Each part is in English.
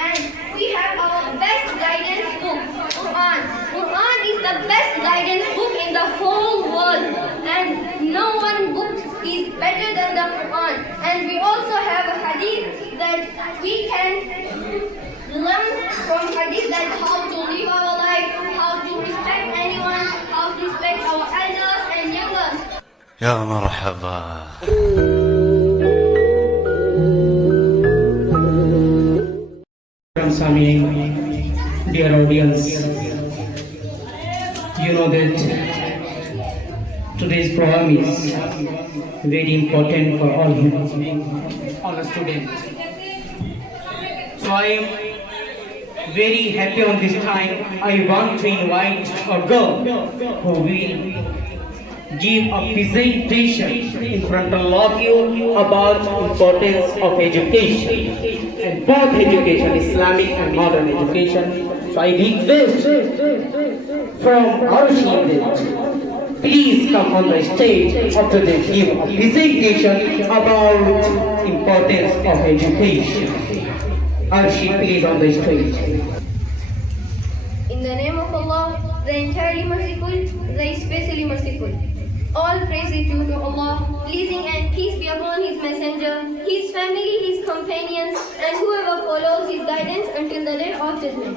And we have our best guidance book, Quran. Quran is the best guidance book in the whole world, and no one book is better than the Quran. And we also have a hadith that we can learn from hadith, that how to live our life, how to respect anyone, how to respect our elders and youngers. يا مرحبا. Samin, dear audience, you know that today's program is very important for all students. So I am very happy on this time. I want to invite a girl who will give a presentation in front of all of you about importance of education, and both education, Islamic and modern education. So I request from Arshi, please come on the stage after they give a presentation about importance of education. Arshi, please on the stage. In the name of Allah, the entirely merciful, the especially merciful. All praise is due to Allah, blessing and peace be upon His messenger, His family, His companions, and whoever follows His guidance until the day of judgment.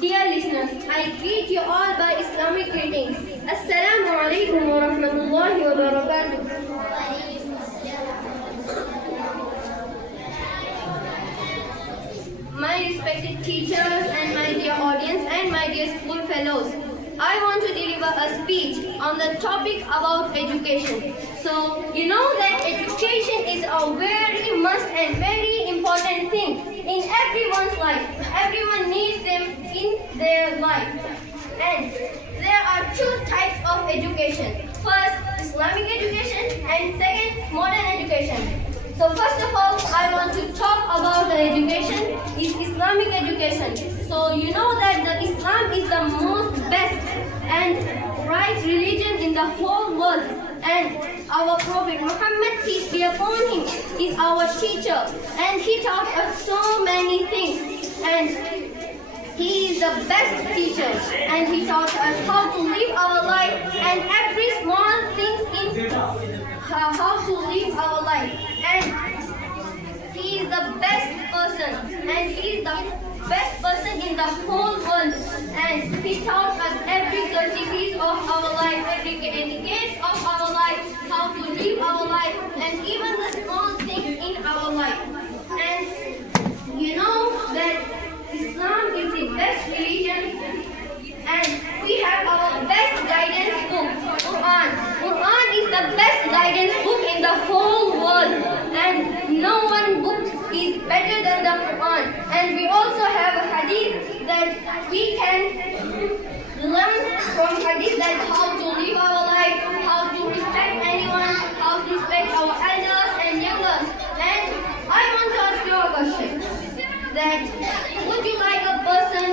Dear listeners, I greet you all by Islamic greetings. Assalamu alaikum wa rahmatullahi wa barakatuh. My respected teachers and my dear audience and my dear school fellows, I want to deliver a speech on the topic about education. So, you know that education is a very must and very important thing in everyone's life. Everyone needs them in their life. And there are two types of education. First, Islamic education, and second, modern education. So first of all, I want to talk about the education, is Islamic education. So you know that the Islam is the most best and right religion in the whole world. And our Prophet Muhammad, peace be upon him, is our teacher. And he taught us so many things. And he is the best teacher. And he taught us how to live our life and every small thing in how to live our life. And he is the best person, and he is the best person in the whole world. And he taught us every courtesies of our life, every etiquette of our life, how to live our life, and even the small things in our life. And you know that Islam is the best religion, and we have our best guidance book, Quran. Quran is the best guidance book in the whole world, and no one book is better than the Quran. And we also have a hadith that we can learn from hadith, that how to live our life, how to respect anyone, how to respect our elders and youngers. And I want to ask you a question, that would you like a person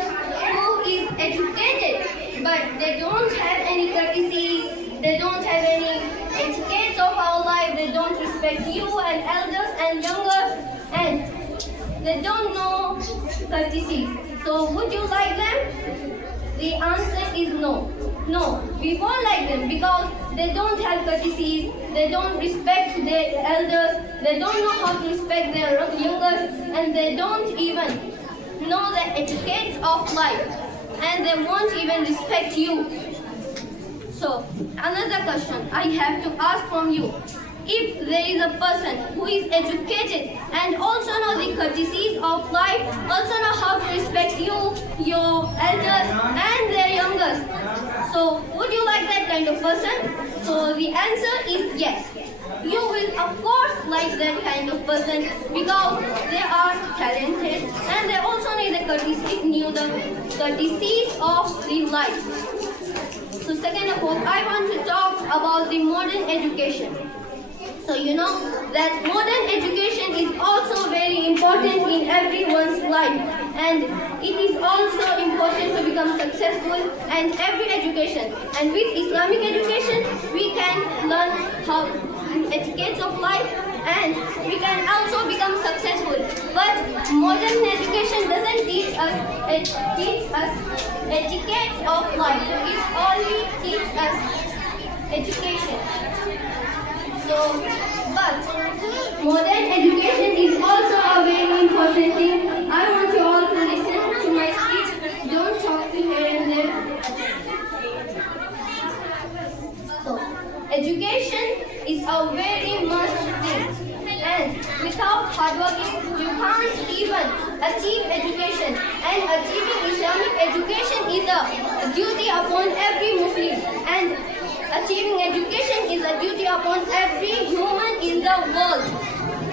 who is educated but they don't have any courtesy, they don't have any etiquette of our life, they don't respect you and elders and younger, and they don't know courtesy? So would you like them? The answer is no. No, we won't like them because they don't have courtesies, they don't respect their elders, they don't know how to respect their younger, and they don't even know the etiquette of life, and they won't even respect you. So, another question I have to ask from you. If there is a person who is educated and also know the courtesies of life, also know how to respect you, your elders and their youngers, so would you like that kind of person? So the answer is yes. You will of course like that kind of person because they are talented and they also need the courtesies of the life. So second of all, I want to talk about the modern education. So you know that modern education is also very important in everyone's life, and it is also important to become successful and every education. And with Islamic education, we can learn how etiquettes of life and we can also become successful. But modern education teach us etiquettes of life. It only teaches us education. So, but modern education is also a very important thing. I want you all to listen to my speech. Don't talk to here and there. So, education is a very must thing. And without hard working, you can't even achieve education. And achieving Islamic education is a duty upon every Muslim. And achieving education is a duty upon every human in the world.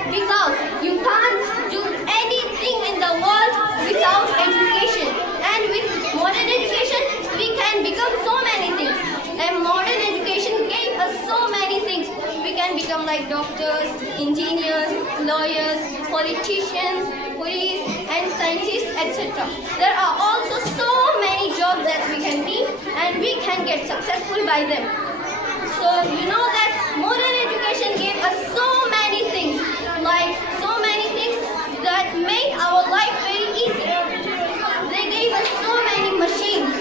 Because you can't do anything in the world without education. And with modern education, we can become so many things. And modern education gave us so many things. We can become like doctors, engineers, lawyers, politicians, police, and scientists, etc. There are also so many jobs that we can be, and we can get successful by them. So you know that modern education gave us so many things, like so many things that made our life very easy. They gave us so many machines.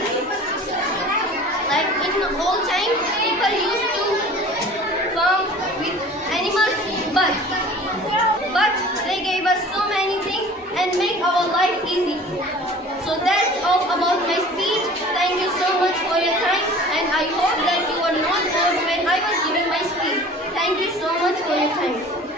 Like in the old time, people used to farm with animals, but they gave us so many things and make our life easy. So that's all about my speech. Thank you so much for your time, and I hope that you were not bored when I was giving my speech. Thank you so much for your time.